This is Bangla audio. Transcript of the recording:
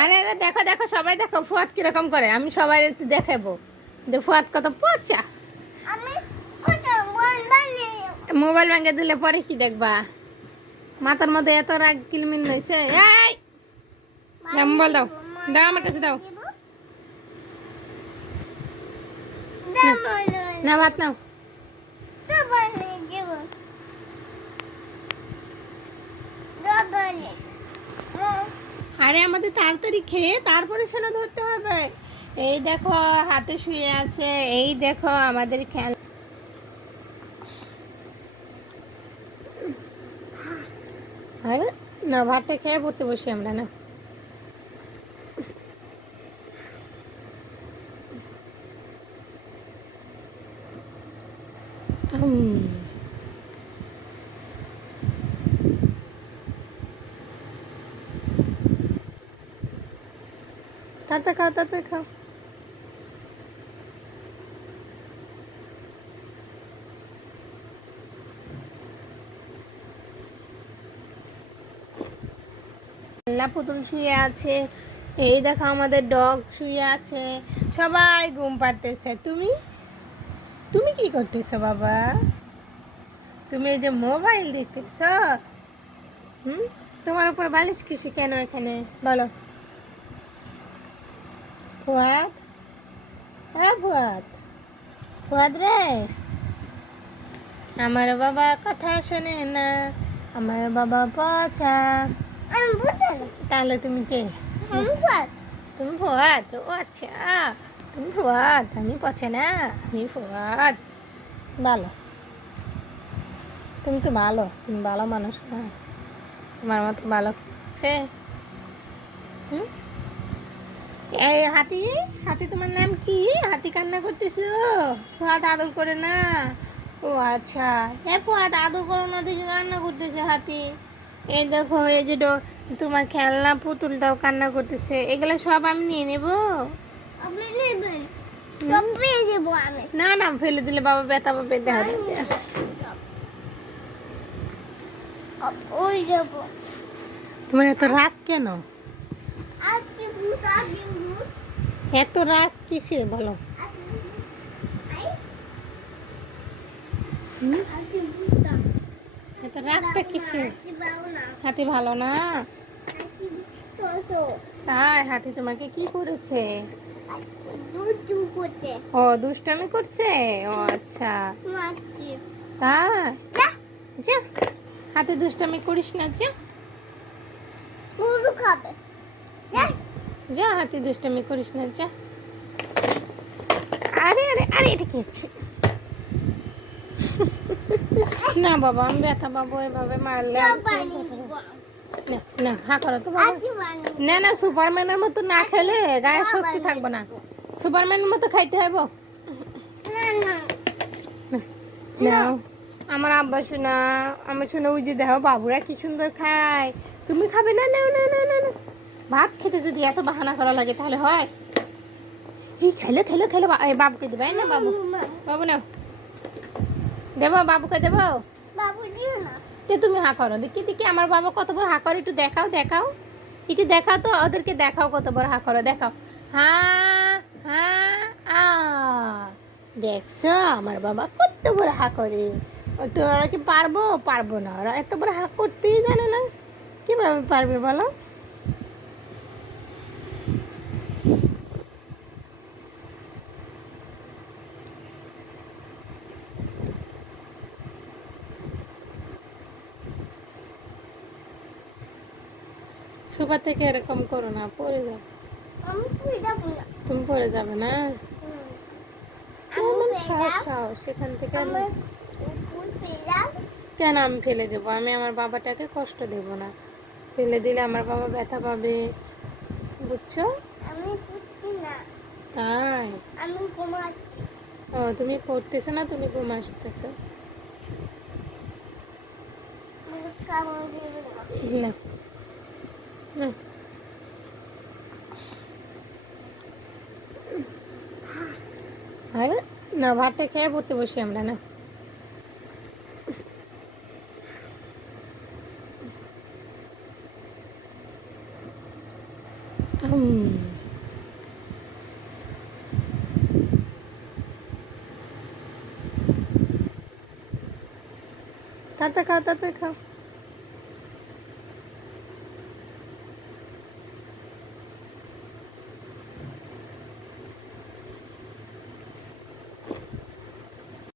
আরে আরে দেখো দেখো সবাই দেখো ফুয়াদ কিরকম করে, আমি সবাই একটু দেখাবো যে ফুয়াদ কত পচা। মোবাইল ভেঙে দিলে পরে কি দেখবা? মাথার মধ্যে এত রাগ কিলমিল হয়েছে। এই দাও মোবাইল দাও, দাও আমার কাছে দাও। না ভাত নাও। আরে আমাদের তাড়াতাড়ি খেয়ে তারপরে সেটা ধরতে হবে। এই দেখো হাতে শুয়ে আছে, এই দেখো আমাদের খেলা। আরে না ভাতটা খেয়ে পড়তে বসি আমরা না। তাতে খাও তাতে খাও। খেলনা পুতুল শুয়ে আছে, এই দেখো আমাদের ডগ শুয়ে আছে, সবাই ঘুম পাড়তেছে। তুমি তুমি কি করতেছো বাবা? তুমি এই যে মোবাইল দেখতেছ। হুম, তোমার উপর বালিশ কিসে কেন এখানে বলো? ফুয়াদ, হ্যাঁ ফুয়াদ, ফুয়াদ রে, আমার বাবা কথা শোনে না, আমার বাবা পচা। তাহলে তুমি কে? তুমি ফুয়াদ? ও আচ্ছা, তুমি ফুয়াদ, আমি পচা না, আমি ফুয়াদ। ভালো, তুমি তো ভালো, তুমি ভালো মানুষ না, তোমার মতো ভালো কেউ আছে? হুম, এই হাতি, হাতি তোমার নাম কি? হাতি কান্না করতেছো? ফুয়াদ আদর করে না? ও আচ্ছা, এ ফুয়াদ আদর করো না দেখে কান্না করতেছে হাতি। এই দেখো এই যে তোমার খেলনা পুতুলটাও কান্না করতেছে, এগুলো সব আমি নিয়ে নেবো। না না ফেলে দিলে বাবা ব্যথা পাবে, দেখা যাবে। তোমার এত রাগ কেন? এত রাগ কিসে বলো? হুম? এত রাগটা কিসে? হাতি ভালো না? তাই হাতি তোমাকে কি করেছে? ও দুষ্টামি করছে, ও আচ্ছা তাই। যা, হাতি দুষ্টামি করিস না, যা যা, হাতি দুষ্টামি করিস না, যা। আরে আরে আরে এটা কি হচ্ছে? না বাবা আমি ব্যথা পাবো এভাবে মারলে। না না হা করো তো বাবা। না না সুপারম্যানের মতো না খেলে গায়ে শক্তি থাকবো না, সুপারম্যানের মতো খাইতে হইব। না আমার আব্বা শোনা, আমার শোনা ওই যে দেখো বাবুরা কি সুন্দর খায়, তুমি খাবে না? না না না না না, ভাত খেতে যদি এত বাহানা করা লাগে তাহলে হয়? এই খেলো খেলো খেলো, বাবুকে দেবে না? বাবু, বাবু নাও, দেবো বাবুকে দেবো। তে তুমি হা করো দেখি দেখি আমার বাবা কত বড় হা করে, একটু দেখাও দেখাও, একটু দেখাও তো ওদেরকে, দেখাও কত বড় হা করো, দেখাও। হ্যাঁ হ্যাঁ আ, দেখছো আমার বাবা কত বড় হা করে। ও তো ওরা কি পারবো? পারবো না, ওরা এত বড় হা করতেই জানে না, কিভাবে পারবে বলো? সোফা থেকে এরকম করো না, পড়ে যাবে। তুমি পড়ে যাবে না? কেমন সাহস সাহস সেখান থেকে কেন আমি ফেলে দেবো? আমি আমার বাবাটাকে কষ্ট দেব না, ফেলে দিলে আমার বাবা ব্যথা পাবে, বুঝছো? তাই ও তুমি পড়তেছো না, তুমি ঘুম আসতেছো না? না আরে না ভাতটা খেয়ে পড়তে বসি আমরা না। হুম। তাতে খাও, তাতে খাও।